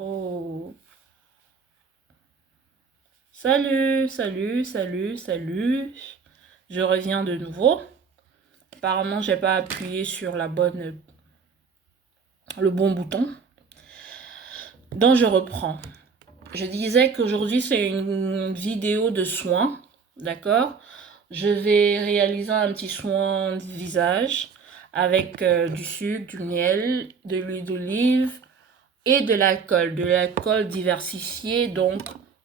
Oh. Salut, salut, salut, salut. Je reviens de nouveau. Apparemment, j'ai pas appuyé sur le bon bouton. Donc, je reprends. Je disais qu'aujourd'hui, c'est une vidéo de soins. D'accord? Je vais réaliser un petit soin de visage avec du sucre, du miel, de l'huile d'olive et de l'alcool. De l'alcool diversifié, donc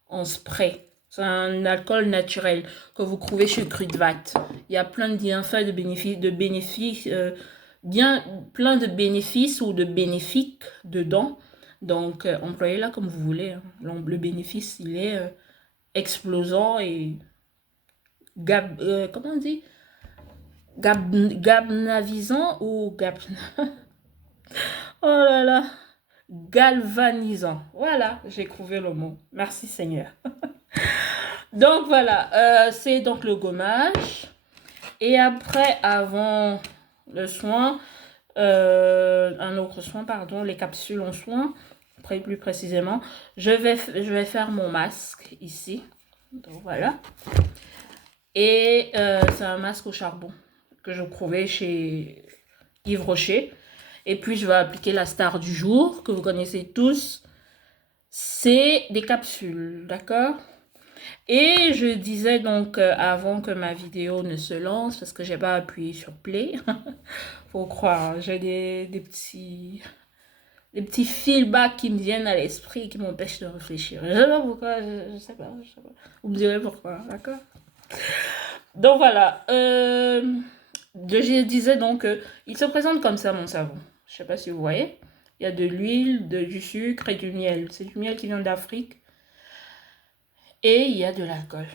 en spray. C'est un alcool naturel que vous trouvez chez Crudvat. Il y a plein de bienfaits, plein de bénéfices ou de bénéfiques dedans. Donc, employez-la comme vous voulez. Hein. Le bénéfice, il est explosant et comment on dit? Gabnavisant ou oh là là, galvanisant. Voilà, j'ai trouvé le mot. Merci Seigneur. Donc voilà, c'est donc le gommage. Et après, avant le soin, un autre soin, pardon, les capsules en soin, plus précisément, je vais faire mon masque ici. Donc voilà. Et c'est un masque au charbon que je trouvais chez Yves Rocher. Et puis je vais appliquer la star du jour que vous connaissez tous. C'est des capsules, d'accord? Et je disais donc avant que ma vidéo ne se lance, parce que j'ai pas appuyé sur play, faut croire, j'ai des petits feedbacks qui me viennent à l'esprit, qui m'empêchent de réfléchir. Je sais pas pourquoi, je sais pas. Vous me direz pourquoi, d'accord? Donc voilà, je disais donc, il se présente comme ça mon savon. Je sais pas si vous voyez. Il y a de l'huile, du sucre et du miel. C'est du miel qui vient d'Afrique. Et il y a de l'alcool.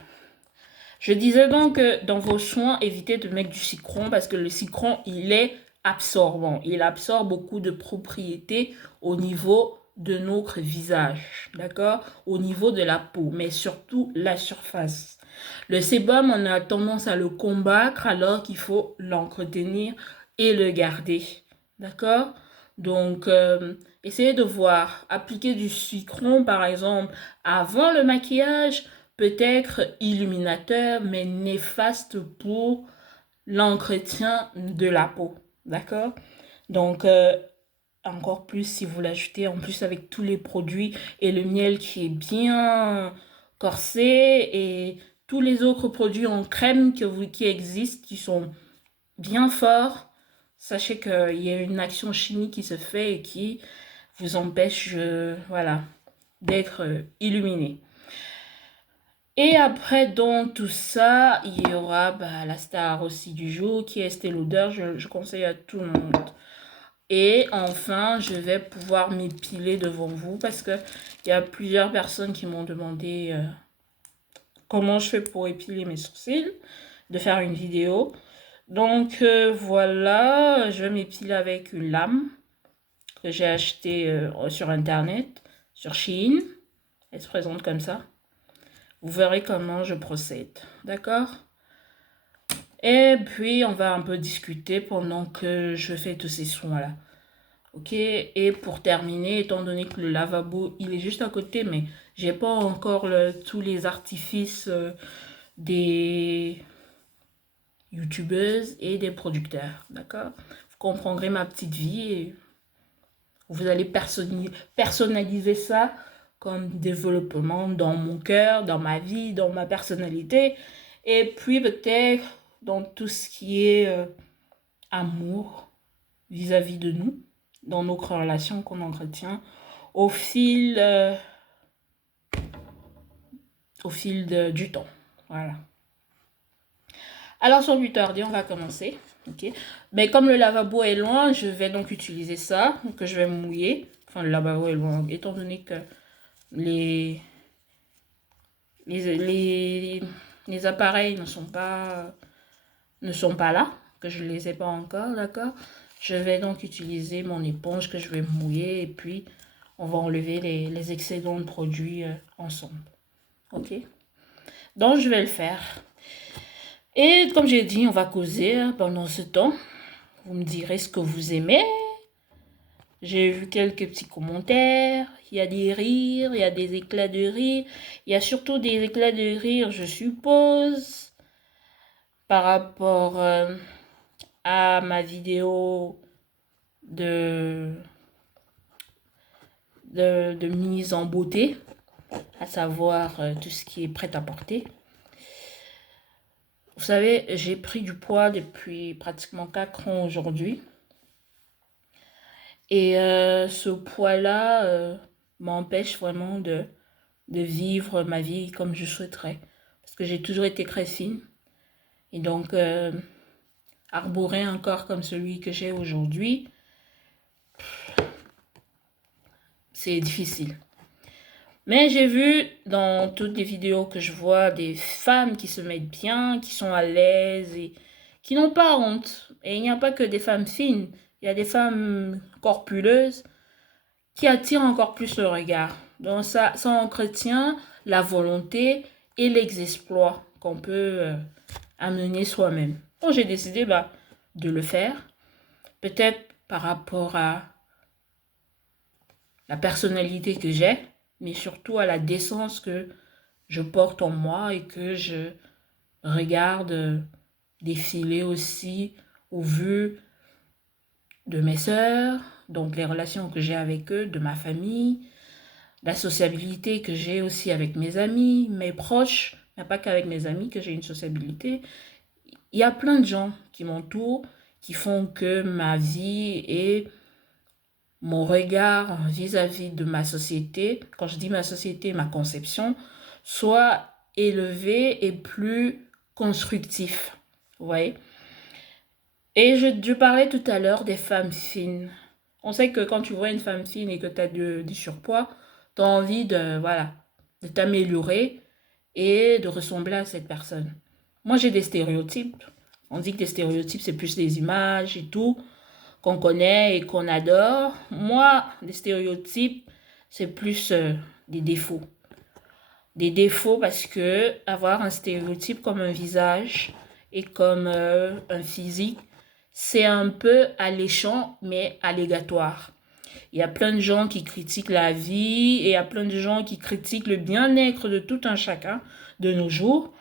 Je disais donc que dans vos soins, évitez de mettre du citron parce que le citron, il est absorbant. Il absorbe beaucoup de propriétés au niveau de notre visage, d'accord? Au niveau de la peau, mais surtout la surface. Le sébum, on a tendance à le combattre alors qu'il faut l'entretenir et le garder, d'accord? Donc, essayez de voir. Appliquer du citron, par exemple, avant le maquillage, peut être illuminateur, mais néfaste pour l'entretien de la peau. D'accord? Donc, encore plus si vous l'ajoutez en plus avec tous les produits et le miel qui est bien corsé et tous les autres produits en crème qui existent, qui sont bien forts. Sachez qu'il y a une action chimique qui se fait et qui vous empêche voilà, d'être illuminé. Et après, dans tout ça, il y aura la star aussi du jour qui est Estée Lauder. Je conseille à tout le monde. Et enfin, je vais pouvoir m'épiler devant vous parce qu'il y a plusieurs personnes qui m'ont demandé comment je fais pour épiler mes sourcils, de faire une vidéo. Donc voilà, je vais m'épiler avec une lame que j'ai achetée sur internet, sur Shein. Elle se présente comme ça. Vous verrez comment je procède, d'accord? Et puis, on va un peu discuter pendant que je fais tous ces soins-là. Ok? Et pour terminer, étant donné que le lavabo, il est juste à côté, mais j'ai pas encore tous les artifices des youtubeuses et des producteurs, d'accord? Vous comprendrez ma petite vie et vous allez personnaliser ça comme développement dans mon cœur, dans ma vie, dans ma personnalité. Et puis peut-être dans tout ce qui est amour vis-à-vis de nous, dans nos relations qu'on entretient au fil du temps. Voilà. Alors sur 8h10, on va commencer. Okay. Mais comme le lavabo est loin, je vais donc utiliser ça, que je vais mouiller. Enfin, le lavabo est loin, étant donné que les appareils ne sont pas là, que je ne les ai pas encore, d'accord? Je vais donc utiliser mon éponge que je vais mouiller et puis on va enlever les excédents de produits ensemble. Ok? Donc, je vais le faire. Et comme j'ai dit, on va causer pendant ce temps. Vous me direz ce que vous aimez J'ai vu quelques petits commentaires, il y a des rires, il y a des éclats de rire, il y a surtout des éclats de rire, je suppose, par rapport à ma vidéo de, de mise en beauté, à savoir tout ce qui est prêt à porter. Vous savez, j'ai pris du poids depuis pratiquement 4 ans aujourd'hui. Et ce poids-là m'empêche vraiment de vivre ma vie comme je souhaiterais. Parce que j'ai toujours été très fine. Et donc, arborer un corps comme celui que j'ai aujourd'hui, c'est difficile. Mais j'ai vu dans toutes les vidéos que je vois des femmes qui se mettent bien, qui sont à l'aise et qui n'ont pas honte. Et il n'y a pas que des femmes fines, il y a des femmes corpuleuses qui attirent encore plus le regard. Donc ça entretient la volonté et les exploits qu'on peut amener soi-même. Donc j'ai décidé de le faire, peut-être par rapport à la personnalité que j'ai, mais surtout à la décence que je porte en moi et que je regarde défiler aussi au vu de mes sœurs, donc les relations que j'ai avec eux, de ma famille, la sociabilité que j'ai aussi avec mes amis, mes proches. Il n'y a pas qu'avec mes amis que j'ai une sociabilité. Il y a plein de gens qui m'entourent, qui font que ma vie et mon regard vis-à-vis de ma société, quand je dis ma société, ma conception, soit élevé et plus constructif. Vous voyez? Et je parlais tout à l'heure des femmes fines. On sait que quand tu vois une femme fine et que tu as du surpoids, tu as envie voilà, de t'améliorer et de ressembler à cette personne. Moi, j'ai des stéréotypes. On dit que les stéréotypes, c'est plus des images et tout, qu'on connaît et qu'on adore. Moi, les stéréotypes, c'est plus des défauts. Des défauts parce que avoir un stéréotype comme un visage et comme un physique, c'est un peu alléchant, mais allégatoire. Il y a plein de gens qui critiquent la vie et il y a plein de gens qui critiquent le bien-être de tout un chacun de nos jours.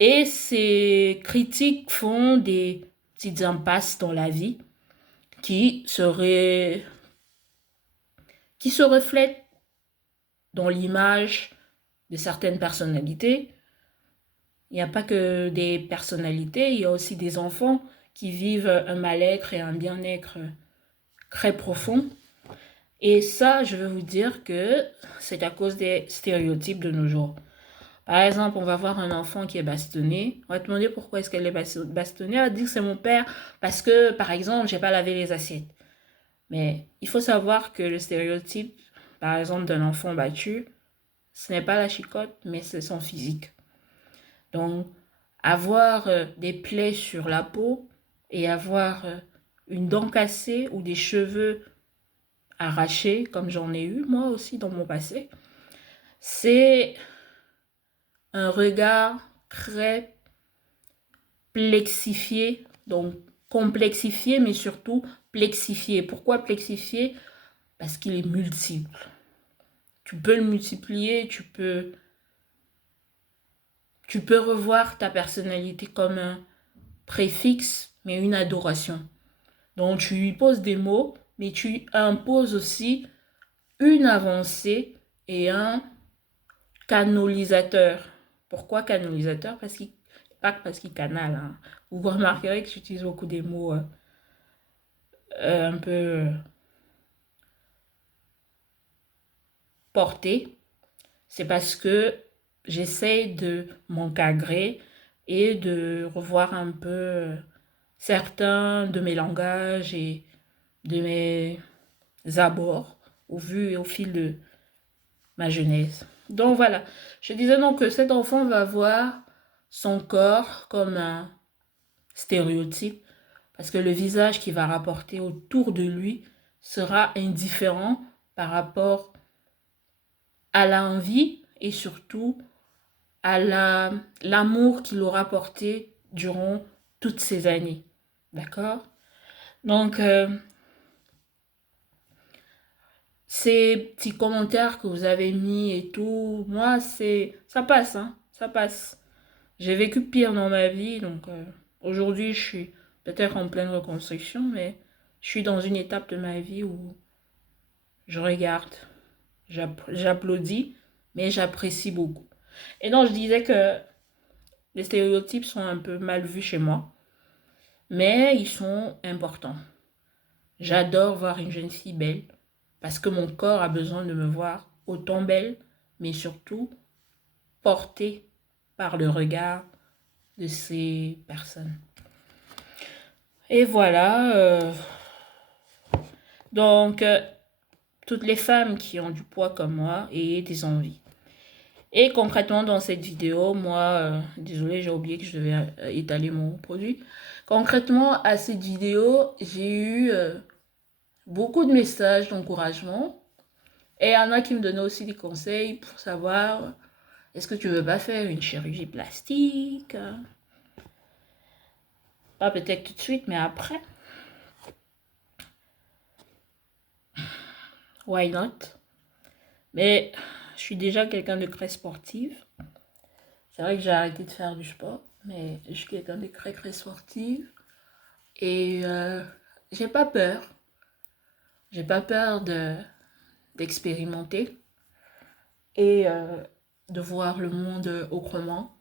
Et ces critiques font des petites impasses dans la vie qui seraient, qui se reflètent dans l'image de certaines personnalités. Il n'y a pas que des personnalités, il y a aussi des enfants qui vivent un mal-être et un bien-être très profond. Et ça, je veux vous dire que c'est à cause des stéréotypes de nos jours. Par exemple, on va voir un enfant qui est bastonné. On va te demander pourquoi est-ce qu'elle est bastonnée. Elle va dire que c'est mon père parce que, par exemple, j'ai pas lavé les assiettes. Mais il faut savoir que le stéréotype, par exemple, d'un enfant battu, ce n'est pas la chicotte, mais c'est son physique. Donc, avoir des plaies sur la peau et avoir une dent cassée ou des cheveux arrachés, comme j'en ai eu moi aussi dans mon passé, c'est un regard très plexifié, donc complexifié, mais surtout plexifié. Pourquoi plexifié? Parce qu'il est multiple. Tu peux le multiplier, tu peux revoir ta personnalité comme un préfixe, mais une adoration. Donc tu lui poses des mots, mais tu imposes aussi une avancée et un canalisateur. Pourquoi canalisateur? Pas parce qu'il canale. Hein. Vous remarquerez que j'utilise beaucoup des mots un peu portés. C'est parce que j'essaie de m'encadrer et de revoir un peu certains de mes langages et de mes abords au vu et au fil de ma jeunesse. Donc voilà, je disais donc que cet enfant va voir son corps comme un stéréotype parce que le visage qu'il va rapporter autour de lui sera indifférent par rapport à l'envie et surtout à l'amour qu'il aura porté durant toutes ces années. D'accord? Donc, ces petits commentaires que vous avez mis et tout, moi, ça passe, hein, ça passe. J'ai vécu pire dans ma vie, donc aujourd'hui, je suis peut-être en pleine reconstruction, mais je suis dans une étape de ma vie où je regarde, j'applaudis, mais j'apprécie beaucoup. Et donc, je disais que les stéréotypes sont un peu mal vus chez moi, mais ils sont importants. J'adore voir une jeune fille belle, parce que mon corps a besoin de me voir autant belle, mais surtout portée par le regard de ces personnes. Et voilà, donc toutes les femmes qui ont du poids comme moi et des envies. Et concrètement, dans cette vidéo, moi, désolé, j'ai oublié que je devais étaler mon produit. Concrètement, à cette vidéo, j'ai eu beaucoup de messages d'encouragement. Et il y en a qui me donnaient aussi des conseils pour savoir, est-ce que tu veux pas faire une chirurgie plastique? Pas peut-être tout de suite, mais après. Why not? Mais je suis déjà quelqu'un de très sportif. C'est vrai que j'ai arrêté de faire du sport, mais je suis quelqu'un de très très sportif. Et j'ai pas peur. J'ai pas peur d'expérimenter et de voir le monde autrement.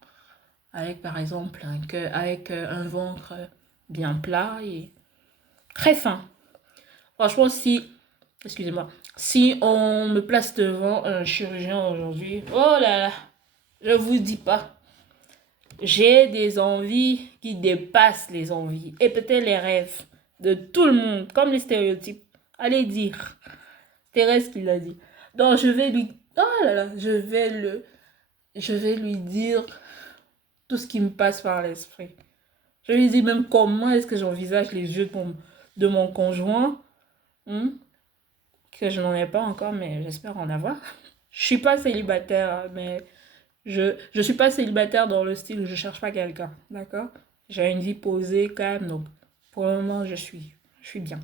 Avec par exemple avec un ventre bien plat et très fin. Franchement, excusez-moi, si on me place devant un chirurgien aujourd'hui, oh là là, je vous dis pas. J'ai des envies qui dépassent les envies et peut-être les rêves de tout le monde, comme les stéréotypes. Allez dire. Thérèse qui l'a dit. Donc je vais lui, oh là là, je vais lui dire tout ce qui me passe par l'esprit. Je lui dis même comment est-ce que j'envisage les yeux de mon conjoint, que je n'en ai pas encore, mais j'espère en avoir. Je suis pas célibataire, mais je suis pas célibataire dans le style où je cherche pas quelqu'un, d'accord? J'ai une vie posée quand même, donc pour le moment je suis bien.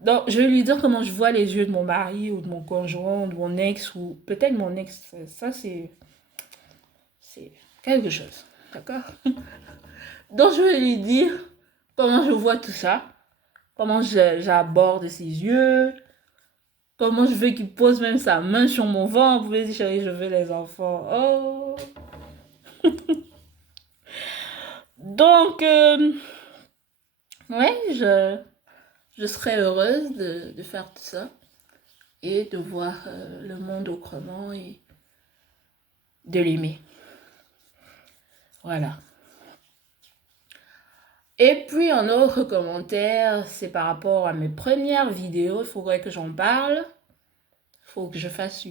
Donc je vais lui dire comment je vois les yeux de mon mari ou de mon conjoint, de mon ex ou peut-être mon ex. Ça c'est quelque chose, d'accord? Donc je vais lui dire comment je vois tout ça, comment j'aborde ses yeux, comment je veux qu'il pose même sa main sur mon ventre. Vous pouvez dire, chérie, je veux les enfants. Oh! Donc, ouais, je serais heureuse de faire tout ça et de voir le monde autrement et de l'aimer. Voilà. Et puis un autre commentaire, c'est par rapport à mes premières vidéos. Il faudrait que j'en parle. Il faut que je fasse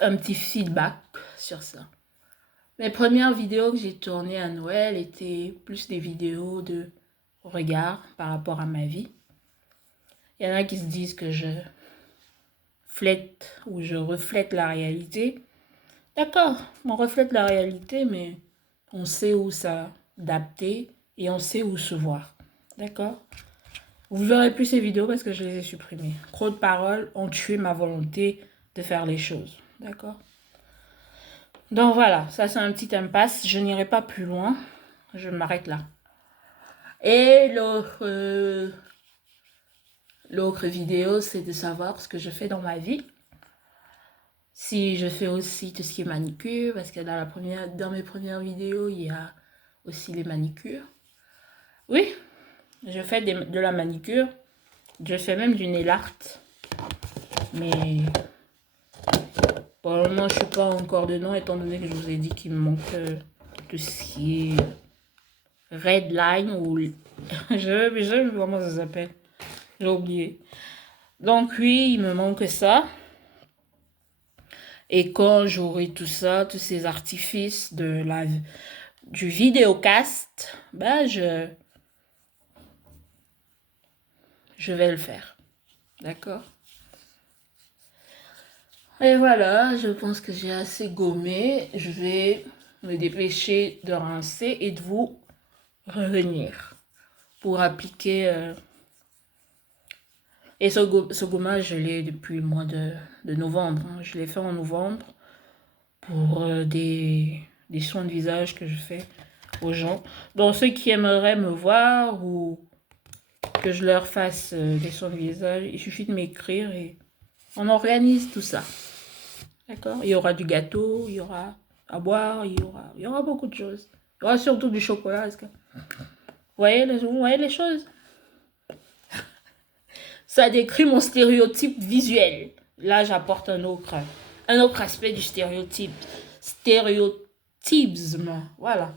un petit feedback sur ça. Mes premières vidéos que j'ai tournées à Noël étaient plus des vidéos de regard par rapport à ma vie. Il y en a qui se disent que je reflète la réalité. D'accord, on reflète la réalité, mais on sait où s'adapter et on sait où se voir. D'accord? Vous verrez plus ces vidéos parce que je les ai supprimées. Trop de paroles ont tué ma volonté de faire les choses. D'accord? Donc voilà, ça c'est un petit impasse. Je n'irai pas plus loin. Je m'arrête là. Et l'autre vidéo, c'est de savoir ce que je fais dans ma vie. Si je fais aussi tout ce qui est manicure, parce que dans mes premières vidéos, il y a aussi les manicures. Oui, je fais de la manicure. Je fais même du nail art. Mais pour le moment, je ne suis pas encore dedans, étant donné que je vous ai dit qu'il me manque tout ce qui est red line ou... je sais comment ça s'appelle. J'ai oublié. Donc oui, il me manque ça. Et quand j'aurai tout ça, tous ces artifices du vidéocast, ben je vais le faire. D'accord? Et voilà, je pense que j'ai assez gommé. Je vais me dépêcher de rincer et de vous revenir pour appliquer Et ce gommage, je l'ai depuis le mois de novembre. Hein. Je l'ai fait en novembre pour des soins de visage que je fais aux gens. Donc ceux qui aimeraient me voir ou que je leur fasse des soins de visage, il suffit de m'écrire et on organise tout ça. D'accord? Il y aura du gâteau, il y aura à boire, il y aura beaucoup de choses. Il y aura surtout du chocolat. Vous voyez les choses? Ça décrit mon stéréotype visuel. Là, j'apporte un autre aspect du stéréotype. Stéréotypisme. Voilà.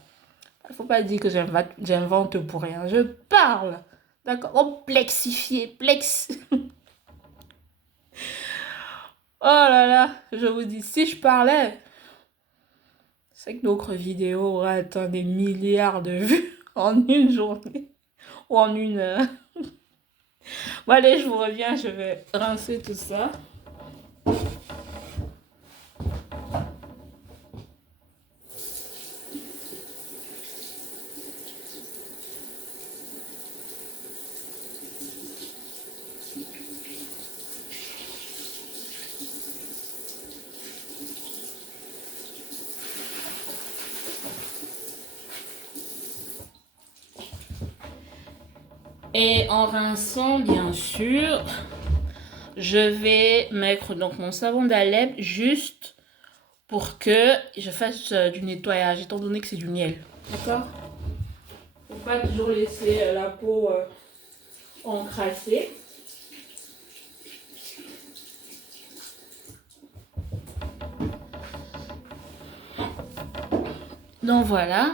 Il ne faut pas dire que j'invente pour rien. Je parle. D'accord? Complexifié. Oh là là. Je vous dis, si je parlais, c'est que notre vidéo aura atteint des milliards de vues en une journée ou en une heure. Bon, allez, je vous reviens. Je vais rincer tout ça. Et en rinçant, bien sûr, je vais mettre donc mon savon d'Alep juste pour que je fasse du nettoyage, étant donné que c'est du miel. D'accord? Faut pas toujours laisser la peau encrassée. Donc voilà.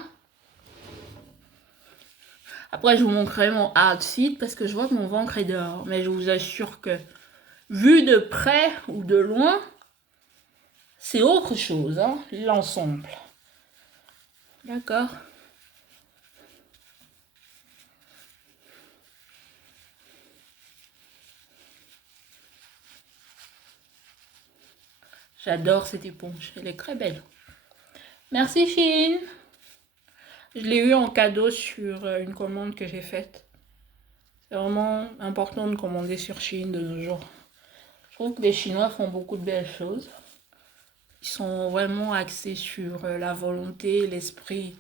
Après, je vous montrerai mon outfit parce que je vois que mon ventre est dehors. Mais je vous assure que, vu de près ou de loin, c'est autre chose, hein, l'ensemble. D'accord? J'adore cette éponge, elle est très belle. Merci Chine. Je l'ai eu en cadeau sur une commande que j'ai faite. C'est vraiment important de commander sur Chine de nos jours. Je trouve que les Chinois font beaucoup de belles choses. Ils sont vraiment axés sur la volonté, l'esprit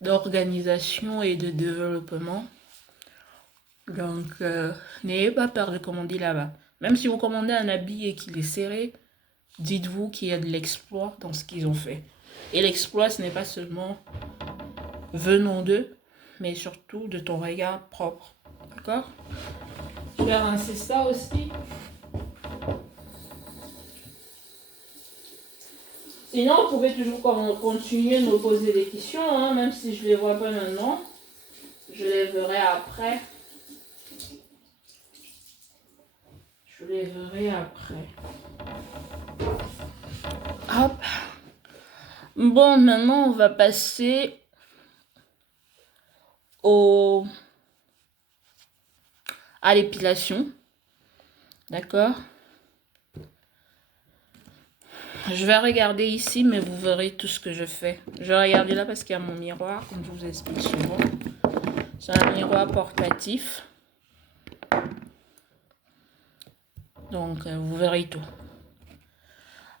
d'organisation et de développement. Donc, n'ayez pas peur de commander là-bas. Même si vous commandez un habit et qu'il est serré, dites-vous qu'il y a de l'exploit dans ce qu'ils ont fait. Et l'exploit, ce n'est pas seulement venant d'eux, mais surtout de ton regard propre. D'accord? Je vais rincer ça aussi. Sinon, vous pouvez toujours continuer de me poser des questions, hein, même si je ne les vois pas maintenant. Je les verrai après. Je les verrai après. Hop. Bon, maintenant, on va passer à l'épilation. D'accord? Je vais regarder ici, mais vous verrez tout ce que je fais. Je vais regarder là parce qu'il y a mon miroir, comme je vous explique souvent. C'est un miroir portatif. Donc, vous verrez tout.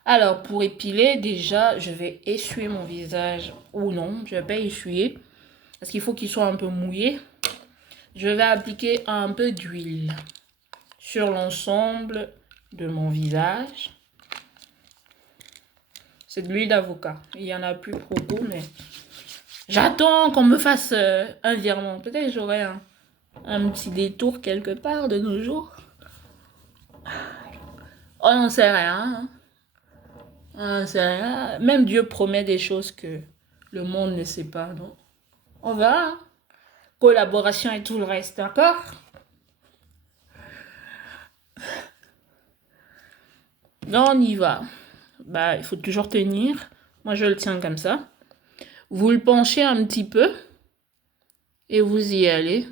Alors, pour épiler, déjà, je vais essuyer mon visage ou non. Je ne vais pas essuyer parce qu'il faut qu'il soit un peu mouillé. Je vais appliquer un peu d'huile sur l'ensemble de mon visage. C'est de l'huile d'avocat. Il n'y en a plus beaucoup, mais j'attends qu'on me fasse un virement. Peut-être que j'aurai un petit détour quelque part de nos jours. On n'en sait rien. On sait rien. Même Dieu promet des choses que le monde ne sait pas. Donc, on verra. Collaboration et tout le reste, d'accord? Donc, on y va. Bah, il faut toujours tenir. Moi, je le tiens comme ça. Vous le penchez un petit peu et vous y allez.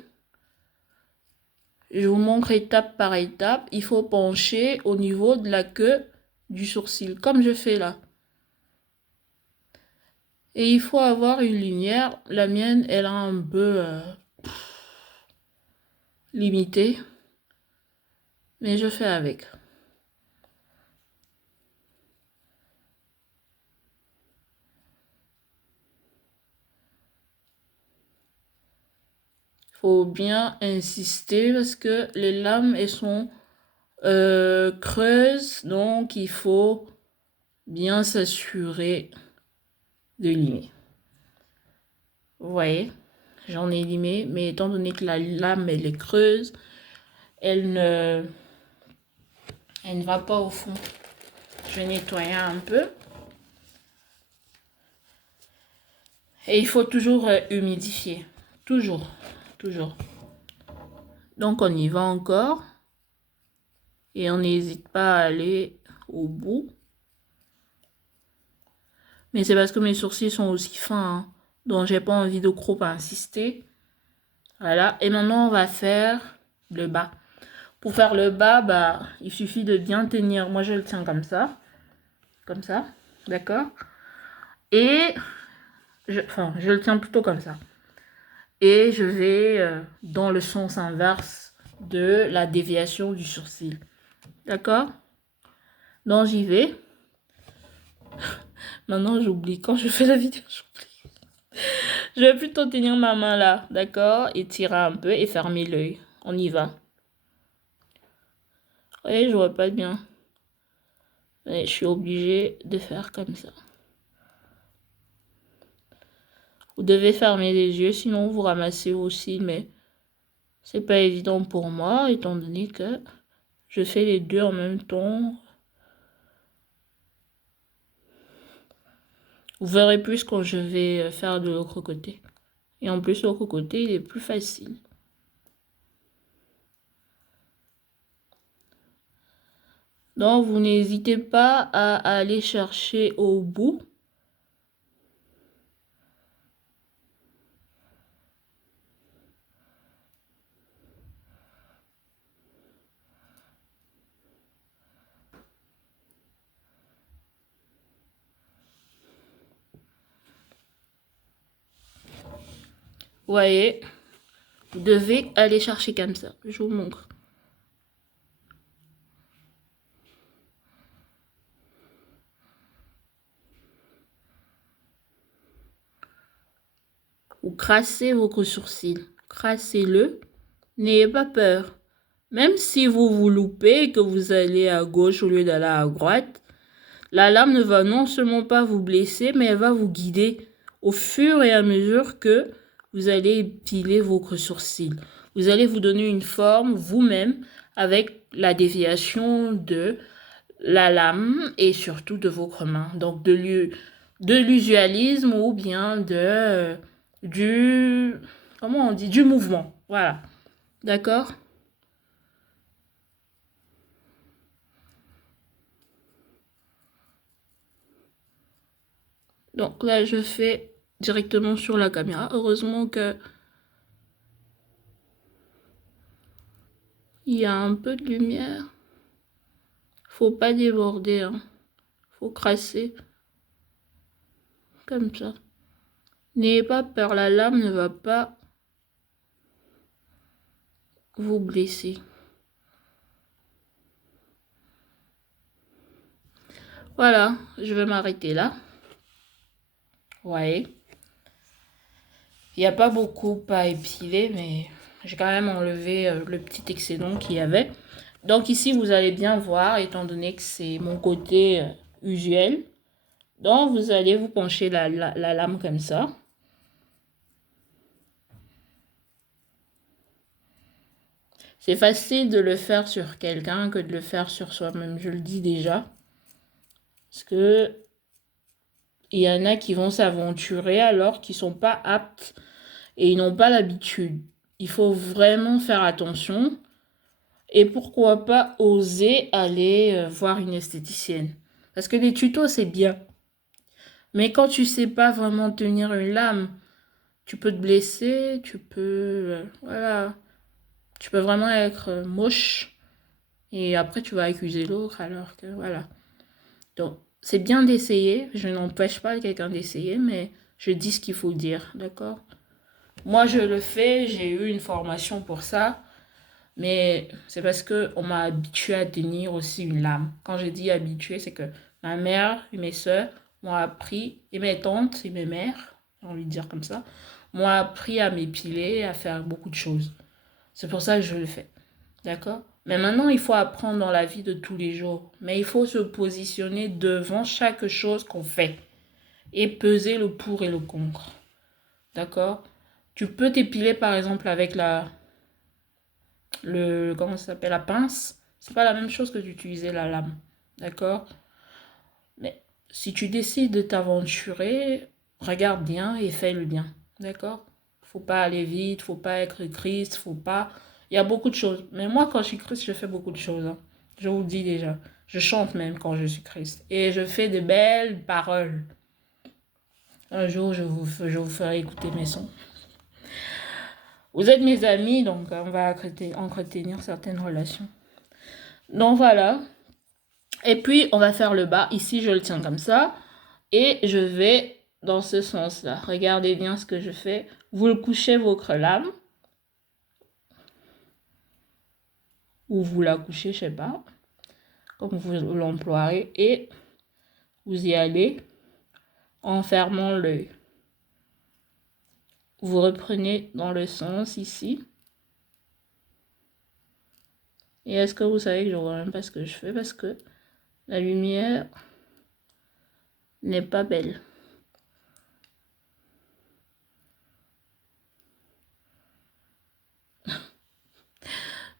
Je vous montre étape par étape. Il faut pencher au niveau de la queue du sourcil, comme je fais là. Et il faut avoir une lumière. La mienne, elle a un peu limitée. Mais je fais avec. Faut bien insister parce que les lames, elles sont creuses. Donc, il faut bien s'assurer de limer. Vous voyez, j'en ai limé. Mais étant donné que la lame, elle est creuse, elle ne va pas au fond. Je vais nettoyer un peu. Et il faut toujours humidifier. Toujours. Donc, on y va encore. Et on n'hésite pas à aller au bout. Mais c'est parce que mes sourcils sont aussi fins. Hein. Donc, j'ai pas envie de trop insister. Voilà. Et maintenant, on va faire le bas. Pour faire le bas, bah, il suffit de bien tenir. Moi, je le tiens comme ça. Comme ça. D'accord? Et... je le tiens plutôt comme ça. Et je vais dans le sens inverse de la déviation du sourcil. D'accord? Donc, j'y vais. Maintenant, j'oublie. Quand je fais la vidéo, j'oublie. Je vais plutôt tenir ma main là, d'accord? Et tirer un peu et fermer l'œil. On y va. Oui, je vois pas bien. Et je suis obligée de faire comme ça. Vous devez fermer les yeux, sinon vous ramassez aussi, mais c'est pas évident pour moi, étant donné que je fais les deux en même temps. Vous verrez plus quand je vais faire de l'autre côté. Et en plus, l'autre côté, il est plus facile. Donc, vous n'hésitez pas à aller chercher au bout. Vous voyez, vous devez aller chercher comme ça. Je vous montre. Vous crassez votre sourcil. Crassez-le. N'ayez pas peur. Même si vous vous loupez et que vous allez à gauche au lieu d'aller à droite, la lame ne va non seulement pas vous blesser, mais elle va vous guider au fur et à mesure que vous allez épiler votre sourcil. Vous allez vous donner une forme vous-même avec la déviation de la lame et surtout de votre main. Donc de l'usualisme ou bien comment on dit, du mouvement. Voilà. D'accord? Donc là, je fais directement sur la caméra. Heureusement que il y a un peu de lumière. Faut pas déborder, hein. Faut crasser. Comme ça. N'ayez pas peur, la lame ne va pas vous blesser. Voilà, je vais m'arrêter là. Ouais. Il n'y a pas beaucoup à épiler, mais j'ai quand même enlevé le petit excédent qu'il y avait. Donc ici, vous allez bien voir, étant donné que c'est mon côté usuel. Donc, vous allez vous pencher la lame comme ça. C'est facile de le faire sur quelqu'un que de le faire sur soi-même, je le dis déjà. Parce que il y en a qui vont s'aventurer alors qu'ils ne sont pas aptes et ils n'ont pas l'habitude. Il faut vraiment faire attention. Et pourquoi pas oser aller voir une esthéticienne. Parce que les tutos, c'est bien. Mais quand tu sais pas vraiment tenir une lame, tu peux te blesser, tu peux... voilà. Tu peux vraiment être moche. Et après, tu vas accuser l'autre alors que... Voilà. Donc, c'est bien d'essayer. Je n'empêche pas quelqu'un d'essayer, mais je dis ce qu'il faut dire. D'accord? Moi, je le fais. J'ai eu une formation pour ça. Mais c'est parce qu'on m'a habitué à tenir aussi une lame. Quand je dis habitué, c'est que ma mère et mes soeurs m'ont appris, et mes tantes et mes mères, j'ai envie de dire comme ça, m'ont appris à m'épiler, à faire beaucoup de choses. C'est pour ça que je le fais. D'accord? Mais maintenant, il faut apprendre dans la vie de tous les jours. Mais il faut se positionner devant chaque chose qu'on fait et peser le pour et le contre. D'accord? Tu peux t'épiler par exemple avec comment ça s'appelle, la pince. C'est pas la même chose que d'utiliser la lame. D'accord? Mais si tu décides de t'aventurer, regarde bien et fais-le bien. D'accord? Faut pas aller vite, faut pas être triste, faut pas. Il y a beaucoup de choses. Mais moi, quand je suis triste, je fais beaucoup de choses, hein. Je vous le dis déjà. Je chante même quand je suis triste. Et je fais de belles paroles. Un jour, je vous ferai écouter mes sons. Vous êtes mes amis, donc on va entretenir certaines relations. Donc voilà. Et puis, on va faire le bas. Ici, je le tiens comme ça. Et je vais dans ce sens-là. Regardez bien ce que je fais. Vous le couchez votre lame. Ou vous la couchez, je sais pas. Comme vous l'emploierez. Et vous y allez en fermant l'œil. Vous reprenez dans le sens ici. Et est-ce que vous savez que je ne vois même pas ce que je fais parce que la lumière n'est pas belle.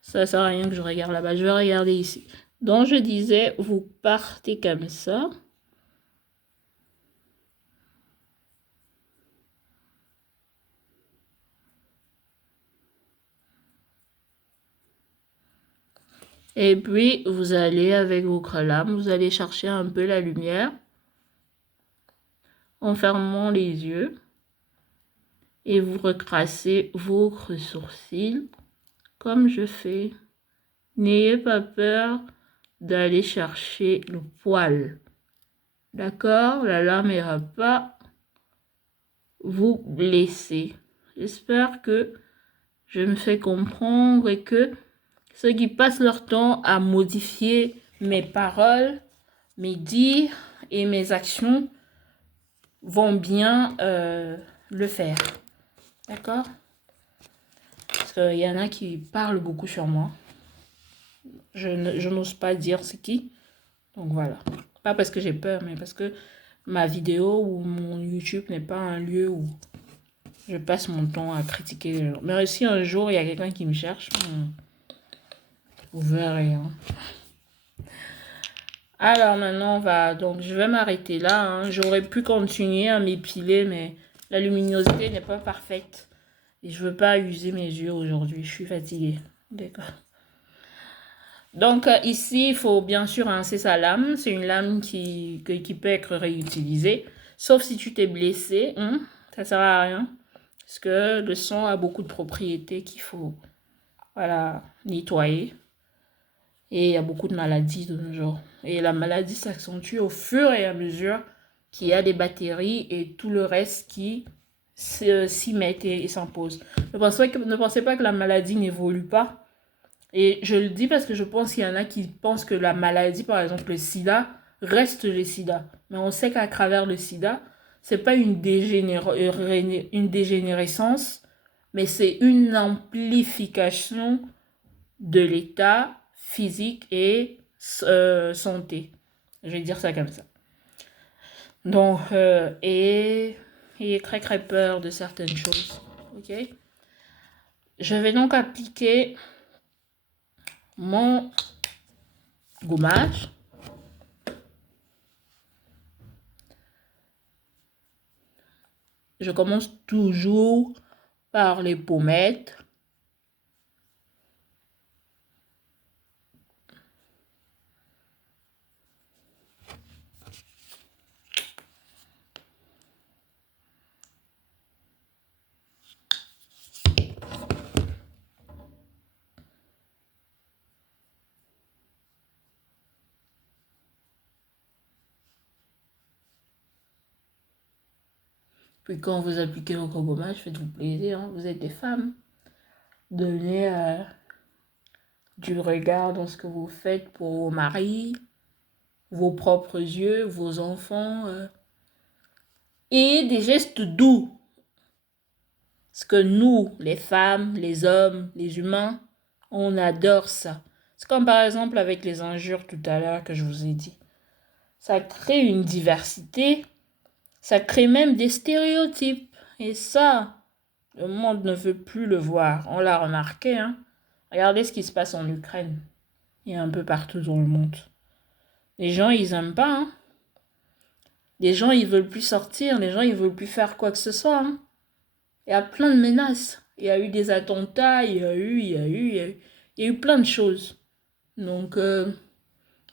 Ça sert à rien que je regarde là-bas. Je vais regarder ici. Donc, je disais, vous partez comme ça. Et puis, vous allez avec votre lame, vous allez chercher un peu la lumière en fermant les yeux. Et vous recrassez votre sourcil comme je fais. N'ayez pas peur d'aller chercher le poil. D'accord? La lame n'ira pas vous blesser. J'espère que je me fais comprendre et que ceux qui passent leur temps à modifier mes paroles, mes dires et mes actions vont bien le faire. D'accord? Parce qu'il y en a qui parlent beaucoup sur moi. Je n'ose pas dire c'est qui. Donc voilà. Pas parce que j'ai peur, mais parce que ma vidéo ou mon YouTube n'est pas un lieu où je passe mon temps à critiquer les gens. Mais si un jour il y a quelqu'un qui me cherche, vous verrez. Hein. Alors maintenant, donc je vais m'arrêter là. Hein. J'aurais pu continuer à m'épiler, mais la luminosité n'est pas parfaite. Et je veux pas user mes yeux aujourd'hui. Je suis fatiguée. D'accord. Donc ici, il faut bien sûr rincer sa lame. C'est une lame qui peut être réutilisée. Sauf si tu t'es blessé. Ça sert à rien. Parce que le sang a beaucoup de propriétés qu'il faut nettoyer. Et il y a beaucoup de maladies de nos jours. Et la maladie s'accentue au fur et à mesure qu'il y a des bactéries et tout le reste qui s'y mettent et s'imposent. Ne pensez pas que la maladie n'évolue pas. Et je le dis parce que je pense qu'il y en a qui pensent que la maladie, par exemple le sida, reste le sida. Mais on sait qu'à travers le sida, c'est pas une dégénérescence, mais c'est une amplification de l'état physique et santé. Je vais dire ça comme ça. Donc, et très très peur de certaines choses. Ok? Je vais donc appliquer mon gommage. Je commence toujours par les pommettes. Puis quand vous appliquez votre gommage, faites-vous plaisir. Hein. Vous êtes des femmes. Donnez du regard dans ce que vous faites pour vos maris, vos propres yeux, vos enfants, et des gestes doux. Parce que nous, les femmes, les hommes, les humains, on adore ça. C'est comme par exemple avec les injures tout à l'heure que je vous ai dit. Ça crée une diversité, ça crée même des stéréotypes. Et ça, le monde ne veut plus le voir. On l'a remarqué, hein. Regardez ce qui se passe en Ukraine et un peu partout dans le monde. Les gens, ils aiment pas, hein. Les gens, ils veulent plus sortir. Les gens, ils veulent plus faire quoi que ce soit, hein. Il y a plein de menaces. Il y a eu des attentats, il y a eu plein de choses. Donc,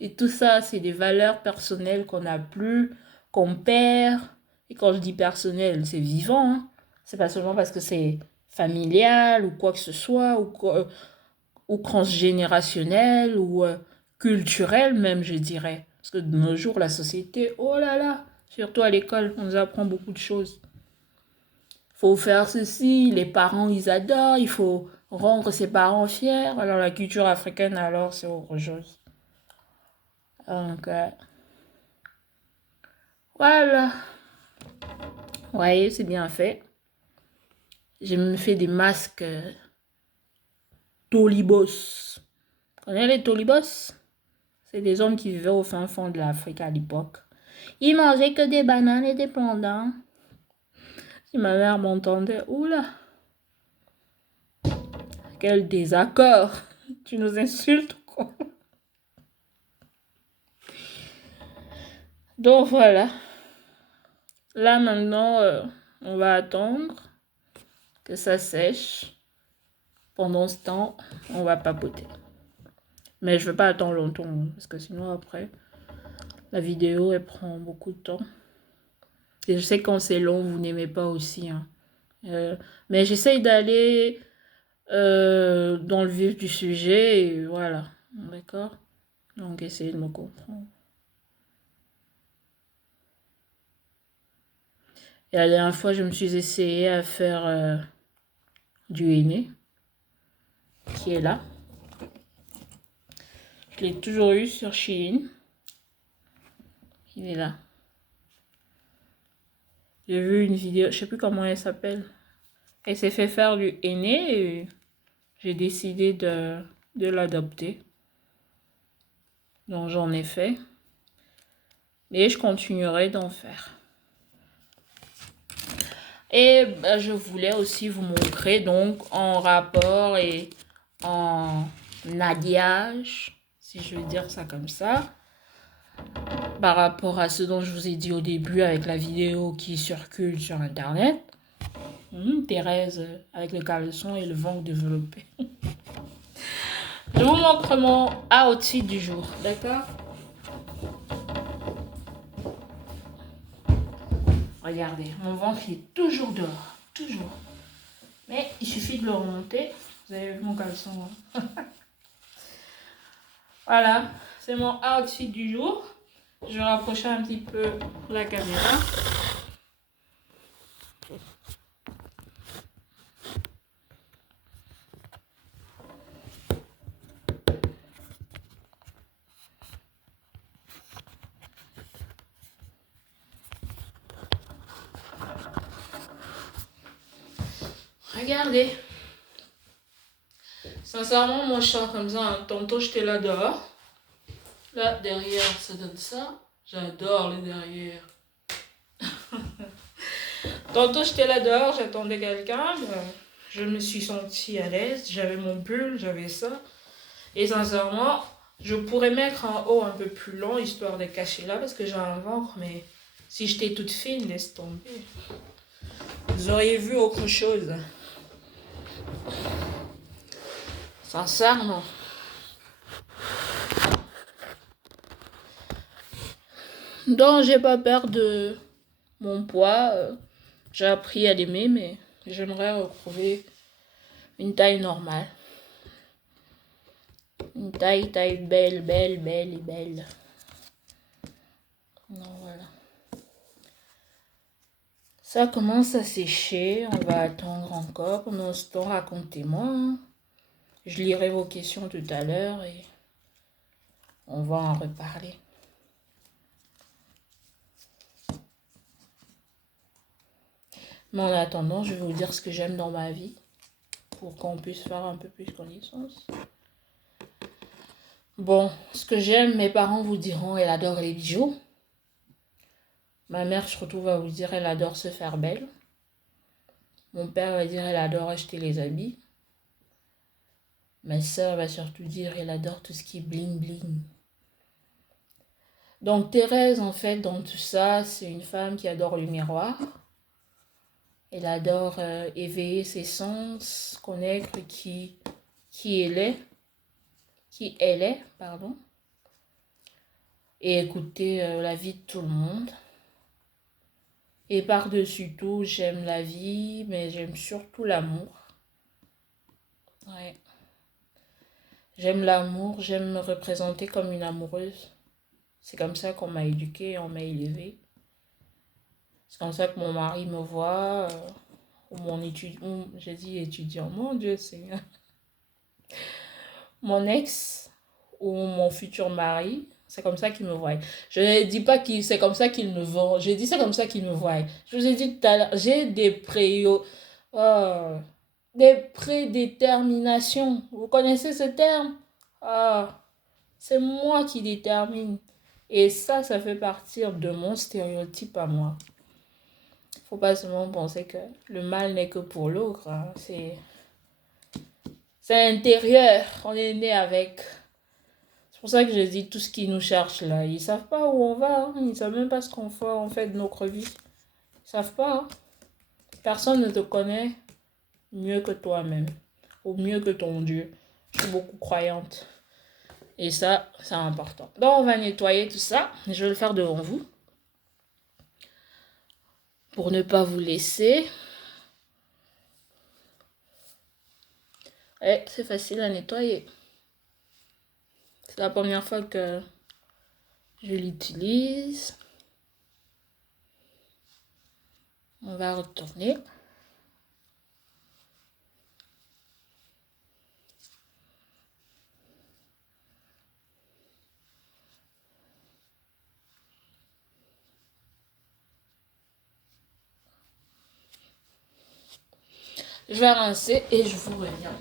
et tout ça, c'est des valeurs personnelles qu'on n'a plus, qu'on perd. Et quand je dis personnel, c'est vivant, hein. C'est pas seulement parce que c'est familial ou quoi que ce soit, ou transgénérationnel, ou culturel même, je dirais. Parce que de nos jours, la société, oh là là, surtout à l'école, on nous apprend beaucoup de choses. Faut faire ceci, les parents, ils adorent, il faut rendre ses parents fiers. Alors la culture africaine, alors, c'est autre chose. Donc, voilà. Vous voyez, c'est bien fait. J'ai même fait des masques Tolibos. Vous connaissez les Tolibos? C'est des hommes qui vivaient au fin fond de l'Afrique à l'époque. Ils mangeaient que des bananes et des pendants. Si ma mère m'entendait, oula, quel désaccord. Tu nous insultes ou quoi? Donc voilà. Là maintenant, on va attendre que ça sèche. Pendant ce temps, on va papoter. Mais je ne veux pas attendre longtemps, hein, parce que sinon après, la vidéo, elle prend beaucoup de temps. Et je sais quand c'est long, vous n'aimez pas aussi, hein. Mais j'essaye d'aller dans le vif du sujet, et voilà. D'accord? Donc essayez de me comprendre. Et la dernière fois, je me suis essayé à faire du henné, qui est là. Je l'ai toujours eu sur Shein. Il est là. J'ai vu une vidéo, je sais plus comment elle s'appelle. Elle s'est fait faire du henné et j'ai décidé de l'adopter. Donc j'en ai fait. Et je continuerai d'en faire. Et je voulais aussi vous montrer donc en rapport et en alliage, si je veux dire ça comme ça, par rapport à ce dont je vous ai dit au début avec la vidéo qui circule sur internet. Thérèse avec le caleçon et le ventre développé. Je vous montre mon outfit du jour, d'accord? Regardez, mon ventre il est toujours dehors, toujours. Mais il suffit de le remonter. Vous avez vu mon caleçon, hein? Voilà, c'est mon outfit du jour. Je vais rapprocher un petit peu la caméra. Regardez. Sincèrement, moi je sors comme ça, hein. Tantôt j'étais là dehors. Là, derrière, ça donne ça. J'adore les derrière. Tantôt j'étais là dehors, j'attendais quelqu'un. Je me suis sentie à l'aise. J'avais mon pull, j'avais ça. Et sincèrement, je pourrais mettre un haut un peu plus long, histoire de cacher là, parce que j'ai un ventre, mais si j'étais toute fine, laisse tomber. Vous auriez vu autre chose. Sincèrement. Donc, j'ai pas peur de mon poids. J'ai appris à l'aimer, mais j'aimerais retrouver une taille normale. Une taille belle, belle, belle et belle. Donc, voilà. Ça commence à sécher. On va attendre encore. Pendant ce temps, racontez-moi. Je lirai vos questions tout à l'heure et on va en reparler. Mais en attendant, je vais vous dire ce que j'aime dans ma vie pour qu'on puisse faire un peu plus connaissance. Bon, ce que j'aime, mes parents vous diront, elle adore les bijoux. Ma mère, je retrouve à vous dire, elle adore se faire belle. Mon père va dire, elle adore acheter les habits. Ma soeur va surtout dire, elle adore tout ce qui est bling bling. Donc Thérèse, en fait, dans tout ça, c'est une femme qui adore le miroir. Elle adore éveiller ses sens, connaître qui elle est, pardon, et écouter la vie de tout le monde. Et par-dessus tout, j'aime la vie, mais j'aime surtout l'amour. Ouais. J'aime l'amour, j'aime me représenter comme une amoureuse. C'est comme ça qu'on m'a éduquée, on m'a élevée. C'est comme ça que mon mari me voit, ou mon étudiant, j'ai dit étudiant, mon Dieu Seigneur. Mon ex ou mon futur mari, c'est comme ça qu'il me voit. Je ne dis pas que c'est comme ça qu'il me voit. Je dis c'est comme ça qu'il me voit. Je vous ai dit tout à l'heure, j'ai des prédéterminations. Vous connaissez ce terme? C'est moi qui détermine. Et ça fait partir de mon stéréotype à moi. Faut pas seulement penser que le mal n'est que pour l'autre. Hein. C'est intérieur. On est né avec. C'est pour ça que je dis tout ce qui nous cherche là. Ils savent pas où on va. Hein. Ils savent même pas ce qu'on fait de notre vie. Ils savent pas. Hein. Personne ne te connaît mieux que toi-même. Ou mieux que ton Dieu. Je suis beaucoup croyante. Et ça, c'est important. Donc, on va nettoyer tout ça. Je vais le faire devant vous. Pour ne pas vous laisser. Et c'est facile à nettoyer. C'est la première fois que je l'utilise. On va retourner. Je vais rincer et je vous reviens.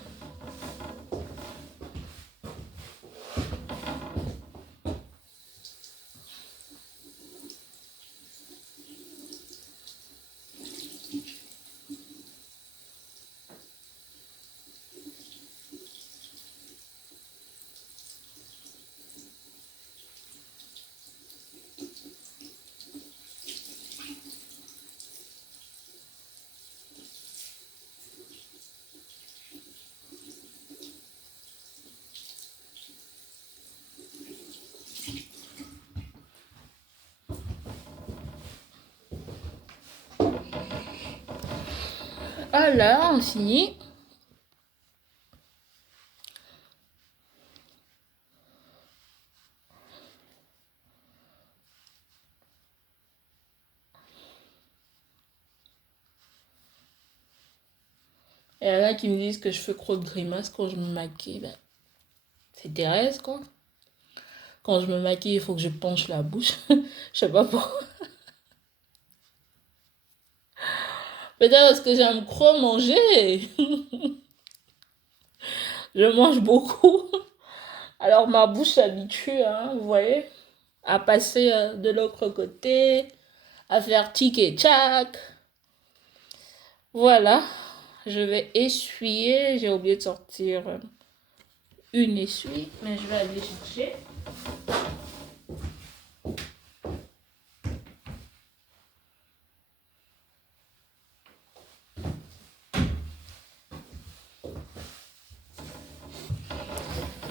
Voilà, on finit. Et il y en a qui me disent que je fais trop de grimaces quand je me maquille. Ben, c'est Thérèse, quoi. Quand je me maquille, il faut que je penche la bouche. Je sais pas pourquoi. Peut-être parce que j'aime trop manger. Je mange beaucoup. Alors ma bouche s'habitue, hein, vous voyez, à passer de l'autre côté, à faire tic et tchac. Voilà, je vais essuyer. J'ai oublié de sortir une essuie, mais je vais aller chercher.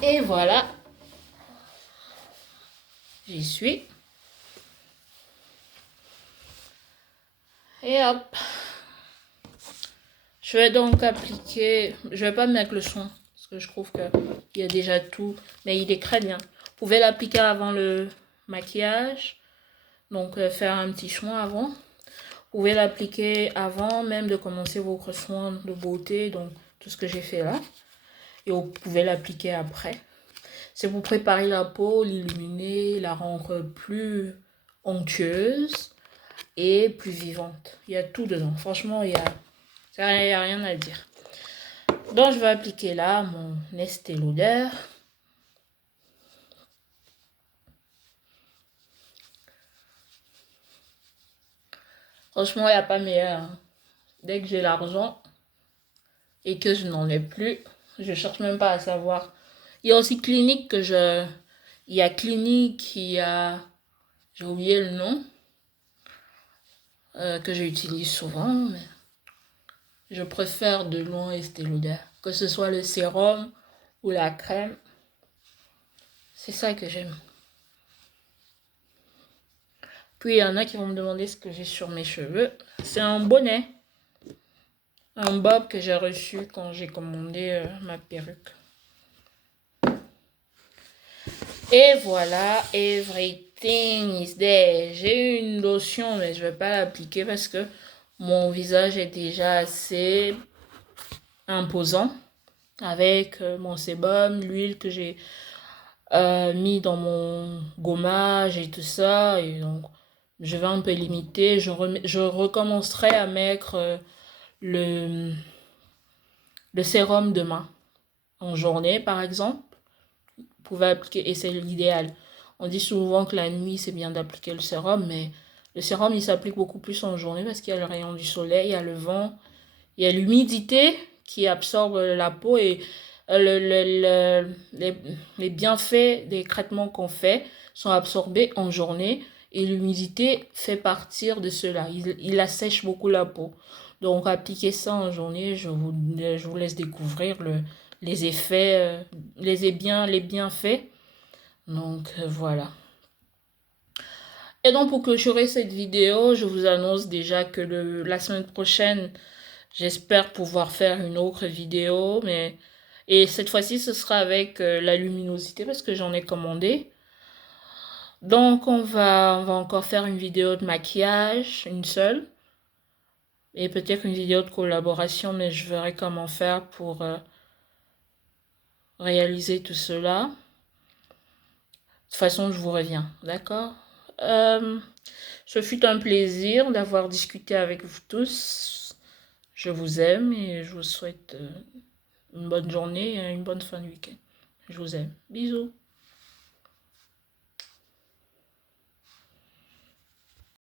Et voilà, j'y suis. Et hop. Je vais donc appliquer, je vais pas mettre le soin, parce que je trouve qu'il y a déjà tout, mais il est très bien. Vous pouvez l'appliquer avant le maquillage, donc faire un petit soin avant. Vous pouvez l'appliquer avant même de commencer votre soin de beauté, donc tout ce que j'ai fait là. et vous pouvez l'appliquer après. C'est pour préparer la peau, l'illuminer, la rendre plus onctueuse et plus vivante. Il y a tout dedans. Franchement, il y a rien à dire. Donc, je vais appliquer là mon Estée Lauder. Franchement, il n'y a pas meilleur. Dès que j'ai l'argent et que je n'en ai plus, je cherche même pas à savoir. Il y a aussi Clinique que je... Il y a Clinique, il y a... J'ai oublié le nom. Que j'utilise souvent, mais je préfère de loin Estée Lauder. Que ce soit le sérum ou la crème, c'est ça que j'aime. Puis il y en a qui vont me demander ce que j'ai sur mes cheveux. C'est un bonnet. Un bob que j'ai reçu quand j'ai commandé ma perruque. Et voilà, everything is there. J'ai une lotion, mais je vais pas l'appliquer parce que mon visage est déjà assez imposant. Avec mon sébum, l'huile que j'ai mis dans mon gommage et tout ça. Et donc, je vais un peu limiter. Je recommencerai à mettre le sérum demain, en journée par exemple. Vous pouvez appliquer, et c'est l'idéal. On dit souvent que la nuit, c'est bien d'appliquer le sérum, mais le sérum, il s'applique beaucoup plus en journée parce qu'il y a le rayon du soleil, il y a le vent, il y a l'humidité qui absorbe la peau et les bienfaits des traitements qu'on fait sont absorbés en journée et l'humidité fait partir de cela. Il assèche beaucoup la peau. Donc, appliquez ça en journée. Je vous laisse découvrir les effets, les bienfaits. Donc, voilà. Et donc, pour clôturer cette vidéo, je vous annonce déjà que la semaine prochaine, j'espère pouvoir faire une autre vidéo, et cette fois-ci, ce sera avec la luminosité parce que j'en ai commandé. Donc, on va encore faire une vidéo de maquillage, une seule. Et peut-être une vidéo de collaboration, mais je verrai comment faire pour réaliser tout cela. De toute façon, je vous reviens, d'accord? Ce fut un plaisir d'avoir discuté avec vous tous. Je vous aime et je vous souhaite une bonne journée et une bonne fin de week-end. Je vous aime. Bisous.